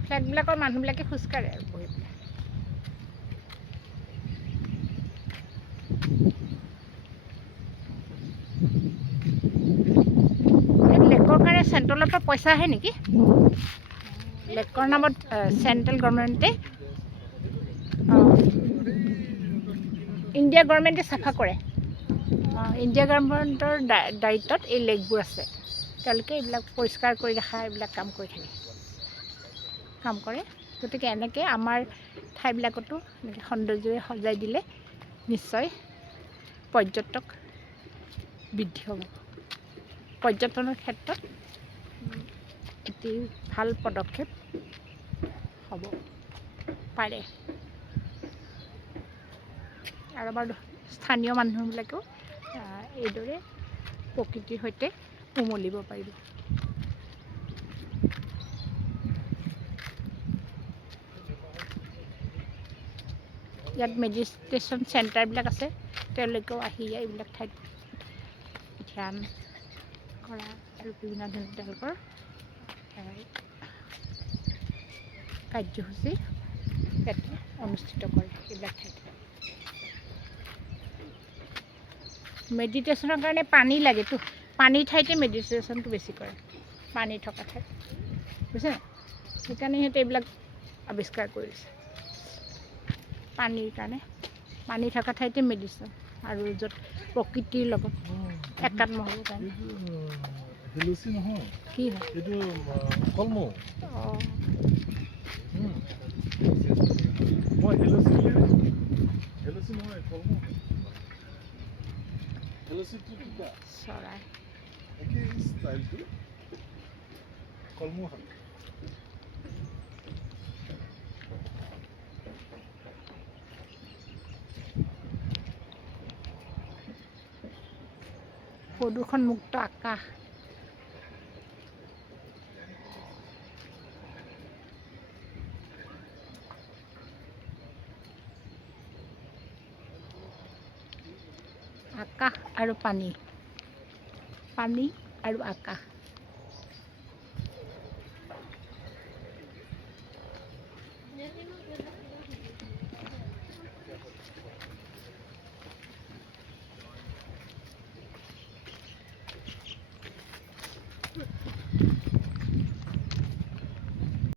ফ্লেটবিলাকৰ মানুহবিলাকে খোজকাঢ়ে আৰু বহি পেলাই। লেকৰ কাৰণে চেণ্ট্ৰেলৰ পৰা পইচা আহে নেকি? লেকৰ নামত চেণ্ট্ৰেল গভৰ্ণমেণ্টে ইণ্ডিয়া গভৰ্ণমেণ্টে চাফা কৰে। ইণ্ডিয়া গভৰ্ণমেণ্টৰ দায়িত্বত এই লেকবোৰ আছে। তেওঁলোকে এইবিলাক পৰিষ্কাৰ কৰি ৰখা এইবিলাক কাম কৰি থাকে, কাম কৰে। গতিকে এনেকৈ আমাৰ ঠাইবিলাকতো এনেকৈ সৌন্দৰ্যৰে সজাই দিলে নিশ্চয় পৰ্যটক বৃদ্ধি হ'ব। পৰ্যটনৰ ক্ষেত্ৰত এটি ভাল পদক্ষেপ হ'ব পাৰে। আৰু আমাৰ স্থানীয় মানুহবিলাকেও এইদৰে প্ৰকৃতিৰ সৈতে উমলিব পাৰিব। ইয়াত মেডিটেশ্যন চেণ্টাৰবিলাক আছে, তেওঁলোকেও আহি এইবিলাক ঠাইত ধ্যান কৰা আৰু বিভিন্ন ধৰণৰ তেওঁলোকৰ কাৰ্যসূচী ইয়াতে অনুষ্ঠিত কৰে। এইবিলাক ঠাইত মেডিটেশ্যনৰ কাৰণে পানী লাগেতো, পানীৰ ঠাইতে মেডিটেশ্যনটো বেছি কৰে, পানী থকা ঠাইত, বুজিছে? সেইকাৰণে সিহঁতে এইবিলাক আৱিষ্কাৰ কৰিছে। পানীৰ কাৰণে পানী থকা ঠাইতে মেডিটেশ্যন, আৰু য'ত প্ৰকৃতিৰ লগত একাত্ম হ'ব কাৰণে। কি হয় এইটো? কলমৌ। অঁ, মই চৰাই কলমৌ শাক। প্ৰদূষণমুক্ত আকাশ। আকাশ আৰু পানী, পানী আৰু আকাশ।